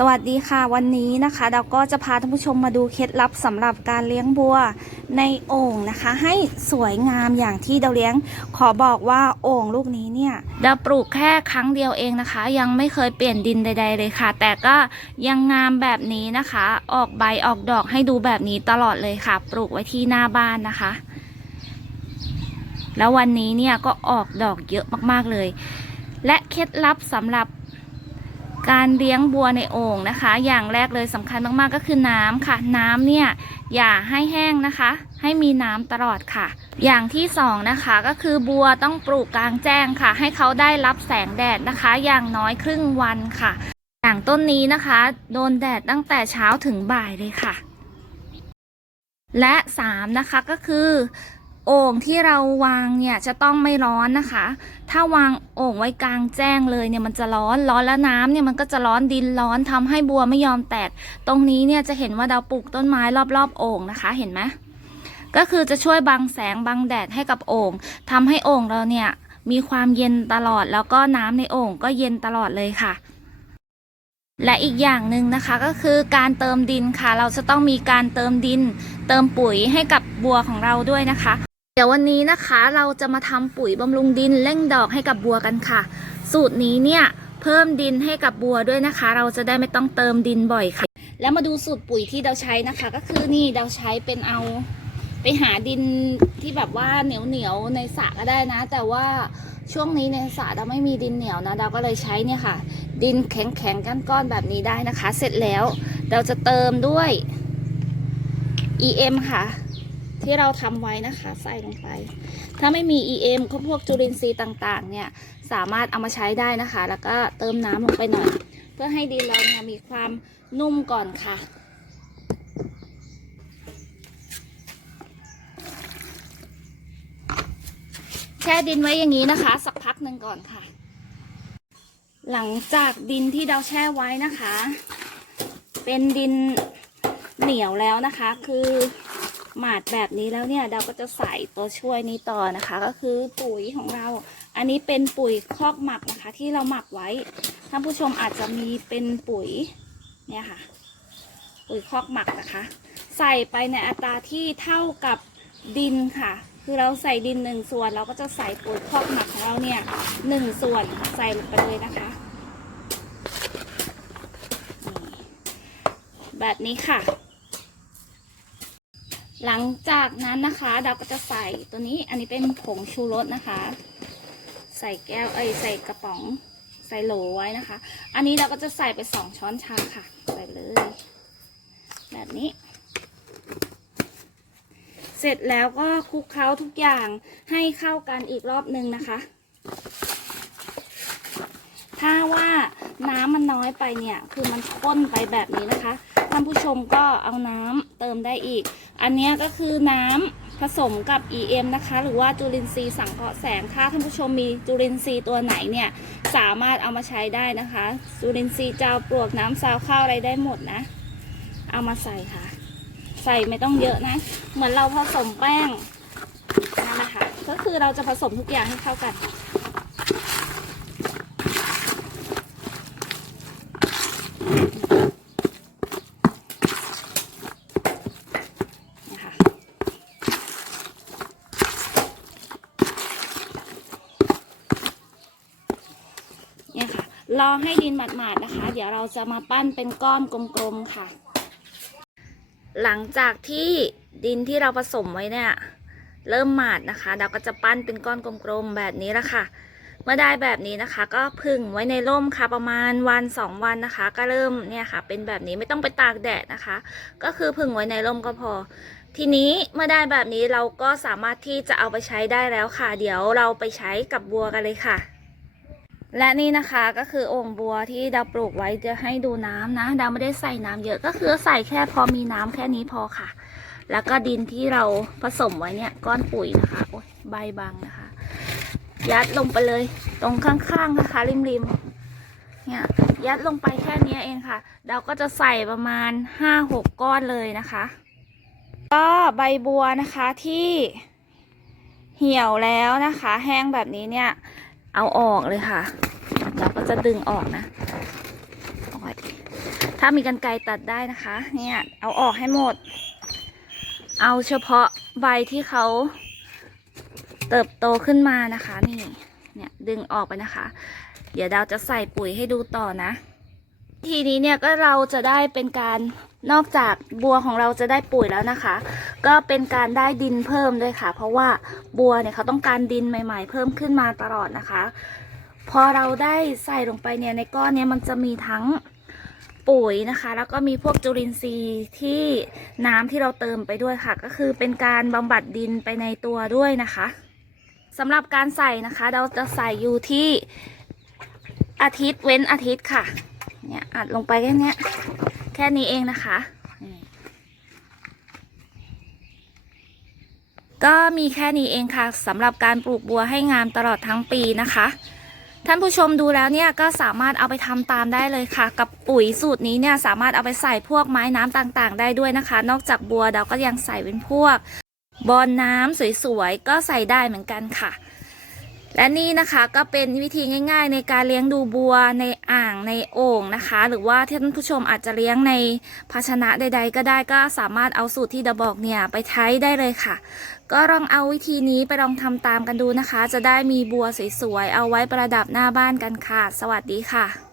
สวัสดีค่ะวันนี้นะคะเราก็จะพาท่านผู้ชมมาดูเคล็ดลับสำหรับการเลี้ยงบัวในโอ่งนะคะ ให้สวยงามอย่างที่เราเลี้ยง ขอบอกว่าโอ่งลูกนี้เนี่ยเราปลูกแค่ครั้งเดียวเองนะคะ ยังไม่เคยเปลี่ยนดินใด ๆ เลยค่ะ แต่ก็ยังงามแบบนี้นะคะ ออกใบออกดอกให้ดูแบบนี้ตลอดเลยค่ะ ปลูกไว้ที่หน้าบ้านนะคะ แล้ววันนี้เนี่ยก็ออกดอกเยอะมากๆเลย และเคล็ดลับสำหรับ การเลี้ยงบัวในโอ่งนะคะ อย่างแรกเลยสำคัญมากๆก็คือน้ำค่ะ น้ำเนี่ยอย่าให้แห้งนะคะ ให้มีน้ำตลอดค่ะ อย่างที่สองนะคะก็คือบัวต้องปลูกกลางแจ้งค่ะ ให้เขาได้รับแสงแดดนะคะ อย่างน้อยครึ่งวันค่ะ อย่างต้นนี้นะคะ โดนแดดตั้งแต่เช้าถึงบ่ายเลยค่ะ และสามนะคะก็คือ โอ่งที่เราวางเนี่ยจะต้องไม่ร้อนนะคะ ถ้าวางโอ่งไว้กลางแจ้งเลยเนี่ยมันจะร้อนร้อนแล้วน้ำเนี่ยมันก็จะร้อนดินร้อนทำให้บัวไม่ยอมแตก ตรงนี้เนี่ยจะเห็นว่าเราปลูกต้นไม้รอบๆโอ่งนะคะเห็นไหมก็คือจะช่วยบังแสงบังแดดให้กับโอ่งทำให้โอ่งเราเนี่ยมีความเย็นตลอดแล้วก็น้ำในโอ่งก็เย็นตลอดเลยค่ะและอีกอย่างหนึ่งนะคะก็คือการเติมดินค่ะ เราจะต้องมีการเติมดิน เติมปุ๋ยให้กับบัวของเราด้วยนะคะ เดี๋ยววันนี้นะคะเราจะมาทำปุ๋ยบำรุงดินเร่งดอกให้กับบัวกันค่ะ สูตรนี้เนี่ยเพิ่มดินให้กับบัวด้วยนะคะ เราจะได้ไม่ต้องเติมดินบ่อยค่ะ แล้วมาดูสูตรปุ๋ยที่เราใช้นะคะ ก็คือนี่เราใช้เป็นเอาไปหาดินที่แบบว่าเหนียวเหนียวในสระก็ได้นะ แต่ว่าช่วงนี้ในสระเราไม่มีดินเหนียวนะ เราก็เลยใช้เนี่ยค่ะ ดินแข็งแข็งก้อนๆแบบนี้ได้นะคะ เสร็จแล้วเราจะเติมด้วย EM ค่ะ ที่เราทำไว้นะคะใส่ลงไป ถ้าไม่มี EM ก็พวกจุลินทรีย์ต่างๆ เนี่ยสามารถเอามาใช้ได้นะคะ แล้วก็เติมน้ำลงไปหน่อย เพื่อให้ดินเราเนี่ยมีความนุ่มก่อนค่ะ แช่ดินไว้อย่างนี้นะคะ สักพักหนึ่งก่อนค่ะ หลังจากดินที่เราแช่ไว้นะคะ เป็นดินเหนียวแล้วนะคะ คือ หมาดแบบนี้แล้วเนี่ยเราก็จะใส่ตัวช่วยนี้ต่อนะคะ ก็คือปุ๋ยของเรา อันนี้เป็นปุ๋ยคอกหมักนะคะ ที่เราหมักไว้ท่านผู้ชมอาจจะมีเป็นปุ๋ยเนี่ยค่ะ ปุ๋ยคอกหมักนะคะ ใส่ไปในอัตราที่เท่ากับดินค่ะ คือเราใส่ดินหนึ่งส่วน เราก็จะใส่ปุ๋ยคอกหมักของเราเนี่ยหนึ่งส่วนใส่ลงไปเลยนะคะแบบนี้ค่ะ หลังจากนั้นนะคะเราก็จะใส่ตัวนี้อันนี้เป็นผงชูรสนะคะ ใส่แก้วเอ้ยใส่กระป๋องใส่โหลไว้นะคะ อันนี้เราก็จะใส่ไปสองช้อนชาค่ะ ใส่เลย แบบนี้ เสร็จแล้วก็คลุกเคล้าทุกอย่างให้เข้ากันอีกรอบนึงนะคะ ถ้าว่า น้ำมันน้อยไปเนี่ย คือมันข้นไปแบบนี้นะคะ ท่านผู้ชมก็เอาน้ำเติมได้อีก อันนี้ก็คือน้ำผสมกับ EM นะคะ หรือว่าจุลินทรีย์สังเคราะห์แสง ถ้าท่านผู้ชมมีจุลินทรีย์ตัวไหนเนี่ย สามารถเอามาใช้ได้นะคะ จุลินทรีย์เจ้าปลวกน้ำซาวข้าวอะไรได้หมดนะ เอามาใส่ค่ะ ใส่ไม่ต้องเยอะนะ เหมือนเราผสมแป้งนั่นแหละค่ะ ก็คือเราจะผสมทุกอย่างให้เข้ากัน นะคะเนี่ยค่ะ รอให้ดินหมาดๆนะคะ เดี๋ยวเราจะมาปั้นเป็นก้อนกลมๆค่ะ หลังจากที่ดินที่เราผสมไว้เนี่ย เริ่มหมาดนะคะ เราก็จะปั้นเป็นก้อนกลมๆแบบนี้ละค่ะ เมื่อได้แบบนี้นะคะ ก็พึ่งไว้ในร่มค่ะประมาณวันสองวันนะคะ ก็เริ่มเนี่ยค่ะ เป็นแบบนี้ไม่ต้องไปตากแดดนะคะ ก็คือพึ่งไว้ในร่มก็พอทีนี้เมื่อได้แบบนี้เราก็สามารถที่จะเอาไปใช้ได้แล้วค่ะ เดี๋ยวเราไปใช้กับบัวกันเลยค่ะ และนี่นะคะก็คือโอ่งบัวที่ดาวปลูกไว้จะให้ดูน้ำนะดาวไม่ได้ใส่น้ำเยอะก็คือใส่แค่พอมีน้ำแค่นี้พอค่ะ แล้วก็ดินที่เราผสมไว้เนี่ยก้อนปุ๋ยนะคะโอ้ยใบบังนะคะ ยัดลงไปเลยตรงข้างๆนะคะ ริมๆเนี่ยยัดลงไปแค่นี้เองค่ะเราก็จะใส่ประมาณห้าหกก้อนเลยนะคะ ก็ใบบัวนะคะที่เหี่ยวแล้วนะคะ แห้งแบบนี้เนี่ยเอาออกเลยค่ะ จะดึงออกนะเอาไว้ามีกันไกรตัดได้นะคะ เนี่ย เอาออกให้หมด เอาเฉพาะใบที่เขาเติบโตขึ้นมานะคะ นี่ เนี่ยดึงออกไปนะคะ เดี๋ยวดาวจะใส่ปุ๋ยให้ดูต่อนะ ทีนี้เนี่ยก็เราจะได้เป็นการนอกจากบัวของเราจะได้ปุ๋ยแล้วนะคะ ก็เป็นการได้ดินเพิ่มด้วยค่ะ เพราะว่าบัวเนี่ยเขาต้องการดินใหม่ ๆ เพิ่มขึ้นมาตลอดนะคะ พอเราได้ใส่ลงไปเนี่ยในก้อนเนี้ยมันจะมีทั้งปุ๋ยนะคะ แล้วก็มีพวกจุลินทรีย์ที่น้ำที่เราเติมไปด้วยค่ะ ก็คือเป็นการบำบัดดินไปในตัวด้วยนะคะสำหรับการใส่นะคะ เราจะใส่อยู่ที่อาทิตย์เว้นอาทิตย์ค่ะเนี่ยอัดลงไปแค่เนี้ยแค่นี้เองนะคะก็มีแค่นี้เองค่ะสำหรับการปลูกบัวให้งามตลอดทั้งปีนะคะ ท่านผู้ชมดูแล้วเนี่ยก็สามารถเอาไปทำตามได้เลยค่ะ กับปุ๋ยสูตรนี้เนี่ยสามารถเอาไปใส่พวกไม้น้ำต่างๆ ได้ด้วยนะคะ นอกจากบัวเราก็ยังใส่เป็นพวกบอนน้ำสวยๆก็ใส่ได้เหมือนกันค่ะ และนี่นะคะก็เป็นวิธีง่าย ๆ ในการเลี้ยงดูบัวในอ่างในโอ่งนะคะ หรือว่าท่านผู้ชมอาจจะเลี้ยงในภาชนะใด ๆ ก็ได้ก็สามารถเอาสูตรที่ดบอกเนี่ยไปใช้ได้เลยค่ะ ก็ลองเอาวิธีนี้ไปลองทำตามกันดูนะคะ จะได้มีบัวสวยๆเอาไว้ประดับหน้าบ้านกันค่ะ สวัสดีค่ะ